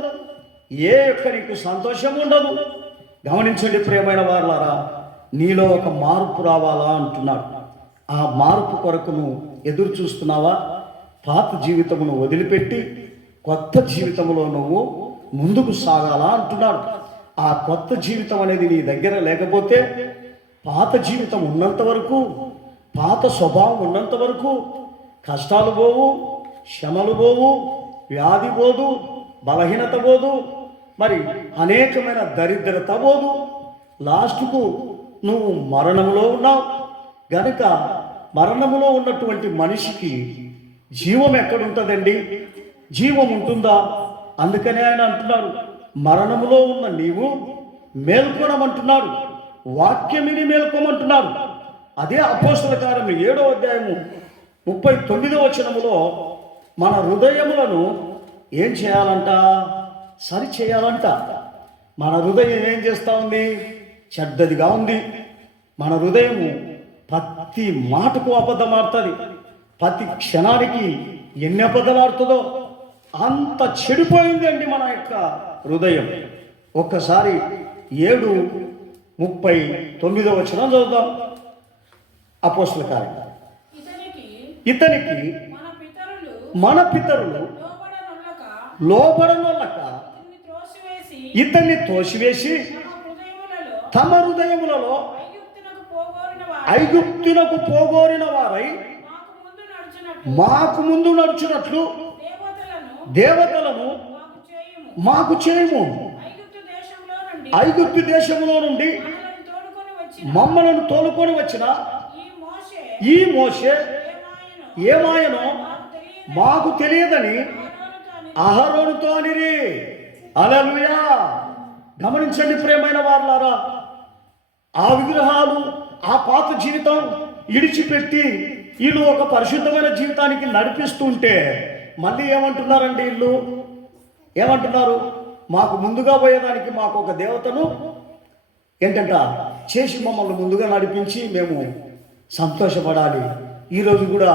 ఏ యొక్క నీకు సంతోషం ఉండదు. గమనించండి ప్రియమైన వారులారా, నీలో ఒక మార్పు రావాలా అంటున్నాడు. ఆ మార్పు కొరకు నువ్వు ఎదురు చూస్తున్నావా? పాత జీవితమును వదిలిపెట్టి కొత్త జీవితంలో నువ్వు ముందుకు సాగాలా అంటున్నాడు. ఆ కొత్త జీవితం అనేది నీ దగ్గర లేకపోతే, పాత జీవితం ఉన్నంత వరకు, పాత స్వభావం ఉన్నంత వరకు కష్టాలు పోవు, శ్రమలు పోవు, వ్యాధి పోదు, బలహీనత పోదు, మరి అనేకమైన దరిద్రత పోదు. లాస్ట్కు నువ్వు మరణములో ఉన్నావు గనుక మరణములో ఉన్నటువంటి మనిషికి జీవం ఎక్కడుంటుందండి? జీవం ఉంటుందా? అందుకనే ఆయన అంటున్నాడు, మరణములో ఉన్న నీవు మేల్కొనమంటున్నాడు, వాక్యమిని మేల్కోమంటున్నాడు. అదే అపోస్తల కార్యము 7వ అధ్యాయము 39వ వచనములో మన హృదయములను ఏం చేయాలంట? సరి చేయాలంట. మన హృదయం ఏం చేస్తూ ఉంది? చెడ్డదిగా ఉంది. మన హృదయము ప్రతి మాటకు అబద్ధమాడుతుంది. ప్రతి క్షణానికి ఎన్ని అబద్ధాలాడుతుందో అంత చెడిపోయింది అండి మన యొక్క హృదయం. ఒక్కసారి 7:39 వచనం చదువుదాం. అపోస్తల కార్యం. ఇతనికి మన పితరులు లోబడనొల్లక ఇతన్ని తోసివేసి తమ హృదయములలో ఐగుప్తునకు పోగోరిన వారై మాకు ముందు నడుచున్నట్లు దేవతలను మాకు చేయము. ఐగుప్తు దేశంలో నుండి మమ్మలను తోలుకొని వచ్చిన ఈ మోషే ఏమాయనో మాకు తెలియదని అహరోనుతో అనిరి. హల్లెలూయా. గమనించండి ప్రియమైన వారులారా, ఆ విగ్రహాలు, ఆ పాత జీవితం ఇడిచిపెట్టి వీళ్ళు ఒక పరిశుద్ధమైన జీవితానికి నడిపిస్తుంటే మళ్ళీ ఏమంటున్నారండి? వీళ్ళు ఏమంటున్నారు? మాకు ముందుగా పోయేదానికి మాకు ఒక దేవతను ఏంటంట చేసి మమ్మల్ని ముందుగా నడిపించి మేము సంతోషపడాలి. ఈరోజు కూడా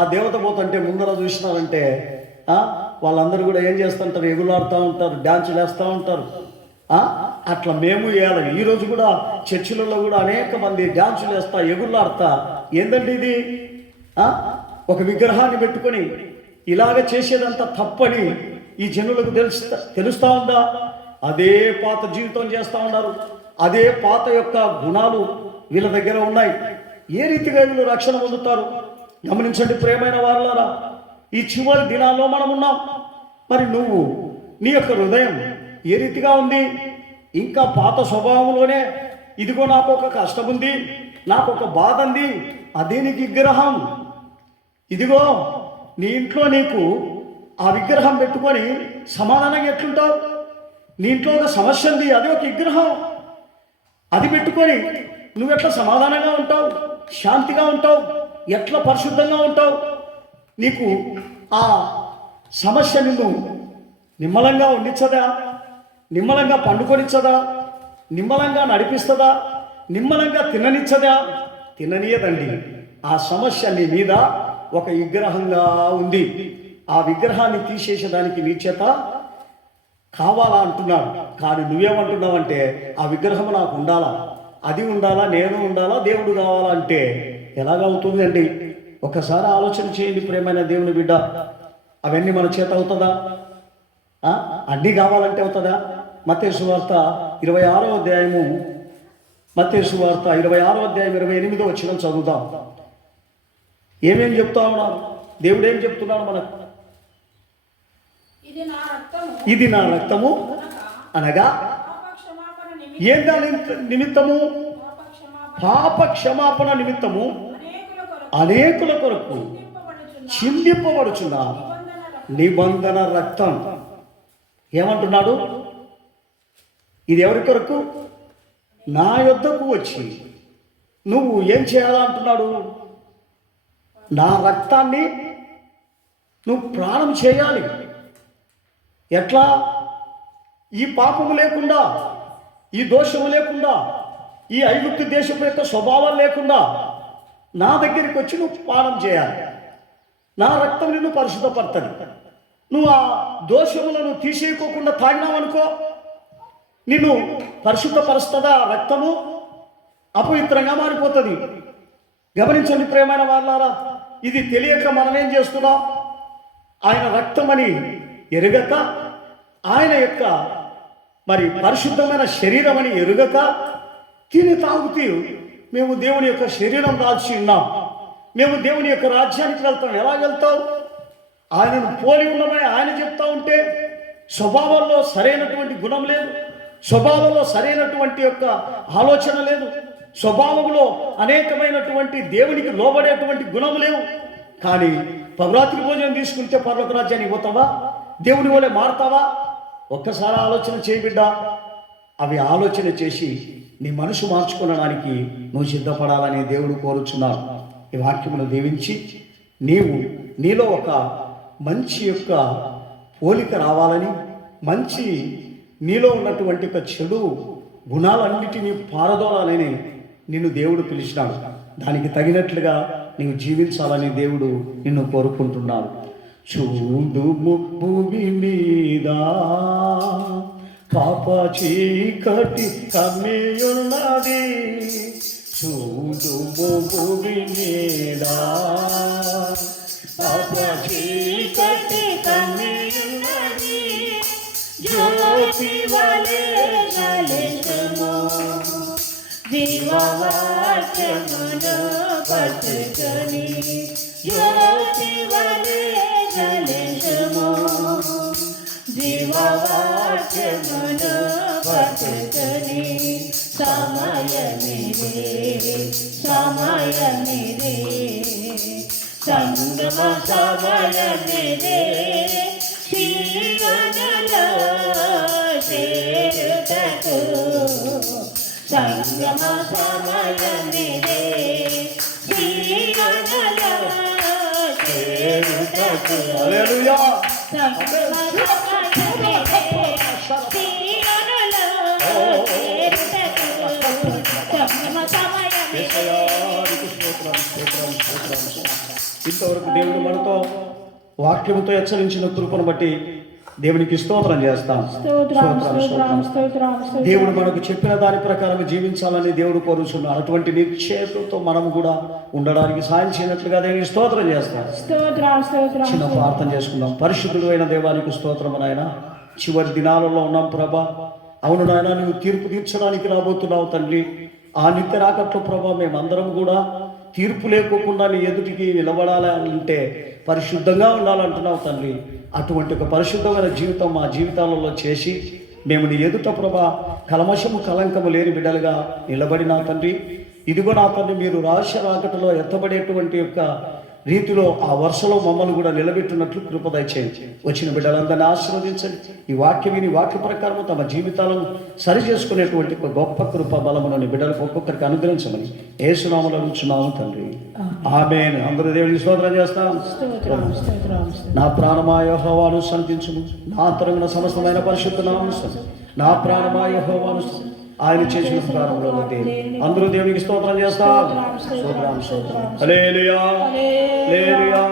ఆ దేవత పోతుంటే ముందర చూసినారంటే వాళ్ళందరూ కూడా ఏం చేస్తుంటారు? ఎగులాడుతూ ఉంటారు, డ్యాన్సులు వేస్తూ ఉంటారు. అట్లా మేము వేయాలి. ఈరోజు కూడా చర్చిలలో కూడా అనేక మంది డ్యాన్సులు వేస్తా, ఎగులాడుతా. ఏందండి ఇది? ఒక విగ్రహాన్ని పెట్టుకొని ఇలాగ చేసేదంతా తప్పని ఈ జనులకు తెలుస్తా ఉందా? అదే పాత జీవితం చేస్తూ ఉన్నారు. అదే పాత యొక్క గుణాలు వీళ్ళ దగ్గర ఉన్నాయి. ఏ రీతిగా వీళ్ళు రక్షణ పొందుతారు? గమనించండి ప్రియమైన వారులారా, ఈ చివరి దినాల్లో మనం ఉన్నాం. మరి నువ్వు నీ యొక్క హృదయం ఏ రీతిగా ఉంది? ఇంకా పాత స్వభావంలోనే, ఇదిగో నాకు ఒక కష్టం ఉంది, నాకు ఒక బాధ ఉంది, అదే నీకు విగ్రహం. ఇదిగో నీ ఇంట్లో నీకు ఆ విగ్రహం పెట్టుకొని సమాధానంగా ఎట్లుంటావు? నీ ఇంట్లో ఒక సమస్య ఉంది, అది ఒక విగ్రహం. అది పెట్టుకొని నువ్వెట్లా సమాధానంగా ఉంటావు, శాంతిగా ఉంటావు, ఎట్లా పరిశుద్ధంగా ఉంటావు? నీకు ఆ సమస్య నిన్ను నిమ్మలంగా ఉండించదా? నిమ్మలంగా పండుకొనిచ్చదా? నిమ్మలంగా నడిపిస్తుందా? నిమ్మలంగా తిననిచ్చదా? తిననీయదండి. ఆ సమస్య నీ మీద ఒక విగ్రహంగా ఉంది. ఆ విగ్రహాన్ని తీసేసేదానికి నీ చేత కావాలా అంటున్నాడు. కానీ నువ్వేమంటున్నావంటే ఆ విగ్రహం నాకు ఉండాలా, అది ఉండాలా, నేను ఉండాలా, దేవుడు కావాలా అంటే ఎలాగవుతుంది అండి? ఒకసారి ఆలోచన చేయండి ప్రేమైన దేవుని బిడ్డ. అవన్నీ మన చేత అవుతుందా? అన్నీ కావాలంటే అవుతుందా? మత్తయి సువార్త 26వ అధ్యాయము, మత్తయి సువార్త 26వ అధ్యాయం 28వ వచనం చదువుదాం. ఏమేం చెప్తా ఉన్నాడు దేవుడు? ఏం చెప్తున్నాడు మనకు? ఇది నా రక్తము అనగా ఏం దాని నిమిత్తము? పాప క్షమాపణ నిమిత్తము అనేకుల కొరకు చిందింపబడుచున్న నిబంధన రక్తం. ఏమంటున్నాడు? ఇది ఎవరి కొరకు? నా యొద్దకు వచ్చి నువ్వు ఏం చేయాలా అంటున్నాడు? నా రక్తాన్ని నువ్వు ప్రాణం చేయాలి. ఎట్లా? ఈ పాపము లేకుండా, ఈ దోషము లేకుండా, ఈ ఐగుప్తు దేశపు యొక్క స్వభావం లేకుండా నా దగ్గరికి వచ్చి నువ్వు పానం చేయాలి. నా రక్తం నిన్ను పరిశుద్ధపడుతుంది. నువ్వు ఆ దోషములను తీసేయకోకుండా తాగినావనుకో, నిన్ను పరిశుద్ధపరుస్తుందా? రక్తము అపవిత్రంగా మారిపోతుంది. గమనించండి ప్రియమైన వాళ్ళారా, ఇది తెలియక మనం ఏం చేస్తున్నాం? ఆయన రక్తమని ఎరుగక, ఆయన యొక్క మరి పరిశుద్ధమైన శరీరం అని ఎరుగక తిని తాగుతూ మేము దేవుని యొక్క శరీరం దాల్చి ఉన్నాం, మేము దేవుని యొక్క రాజ్యానికి వెళ్తాం. ఎలా వెళ్తావు? ఆయనను పోలి ఉండమని ఆయన చెప్తా ఉంటే స్వభావంలో సరైనటువంటి గుణం లేదు, స్వభావంలో సరైనటువంటి యొక్క ఆలోచన లేదు, స్వభావంలో అనేకమైనటువంటి దేవునికి లోబడేటువంటి గుణం లేవు. కానీ పౌరాత్రి భోజనం తీసుకుంటే పర్లోక రాజ్యానికి పోతావా? దేవుని వలె మారుతావా? ఒక్కసారి ఆలోచన చేయి బిడ్డ. అవి ఆలోచన చేసి నీ మనసు మార్చుకోవడానికి నువ్వు సిద్ధపడాలని దేవుడు కోరుచున్నాడు. ఈ వాక్యమును దీవించి నీలో ఒక మంచి యొక్క పోలిక రావాలని, మంచి నీలో ఉన్నటువంటి ఒక చెడు గుణాలన్నిటినీ పారదోలాలని నిన్ను దేవుడు పిలిచినాడు. దానికి తగినట్లుగా నీవు జీవించాలని దేవుడు నిన్ను కోరుకుంటున్నాడు. చూడుము భూమి మీద పాప చీకటి కమ్మేయున్నది, చూడుము భూమి మీద పాప చీకటి కమ్మేయున్నది, జ్యోతి వలె జ్వలించుము, జీవవాక్యమును పట్టుకొని జ్యోతి వలె జ్వలించుము, జీవవాక్యమును పట్టుకొని సమయమిదే సంగమ సమయమిదే జీవనలో చేరుటకు, సంగమ సమయమిదే జీవనలో చేరుటకు, హల్లెలూయా. సంగమ సమయమిదే జీవనలో చేరుటకు, సంగమ సమయమిదే. ఇంతవరకు దేవుడు మనతో వాక్యముతో హెచ్చరించిన కృపను బట్టి దేవునికి స్తోత్రం చేస్తాం. దేవుడు మనకు చెప్పిన దాని ప్రకారం జీవించాలని దేవుడు కోరుచున్నాడు. అటువంటి నిశ్చయతతో మనం కూడా ఉండడానికి సాయం చేయనట్లుగా దేవునికి స్తోత్రం చేస్తాం. చిన్న ప్రార్థన చేసుకుందాం. పరిశుద్ధుడు అయిన దేవానికి స్తోత్రం నాయన. చివరి దినాలలో ఉన్నాం ప్రభా. అవును నాయన, నువ్వు తీర్పు తీర్చడానికి రాబోతున్నావు తండ్రి. ఆ నిత్య రాకట్లో ప్రభా మేమందరం కూడా తీర్పు లేకోకుండా నీ ఎదుటికి నిలబడాలంటే పరిశుద్ధంగా ఉండాలంటున్నావు తండ్రి. అటువంటి ఒక పరిశుద్ధమైన జీవితం మా జీవితాలలో చేసి మేము నీ ఎదుట ప్రభా కల్మషము కలంకము లేని బిడ్డలుగా నిలబడినా తండ్రి. ఇదిగో నా తండ్రి, మీరు రహస్య రాకటలో ఎత్తబడేటువంటి యొక్క రీతిలో ఆ వరుసలో మమ్మల్ని కూడా నిలబెట్టినట్లు కృప దయచేయండి. వచ్చిన బిడ్డలందరినీ ఆశీర్వదించండి. ఈ వాక్యం విని వాక్య ప్రకారం తమ జీవితాలను సరి చేసుకునేటువంటి ఒక గొప్ప కృప బలములని బిడ్డలకు ఒక్కొక్కరికి అనుగ్రహించమని యేసునామములో అడుగుచున్నాము తండ్రి, ఆమేన్. అందరూ దేవునికి స్తోత్రం చేస్తాం. నా ప్రాణమా యెహోవాను స్తుతించుము, నా అంతరంగ సమస్తమైన పరిశుద్ధ నామమును. నా ప్రాణమా యెహోవాను ఆయన చేసిన ఉపకారంలో అందరూ దేవునికి స్తోత్రం చేస్తాం. స్తోత్రం, స్తోత్రం. హల్లెలూయా, హల్లెలూయా.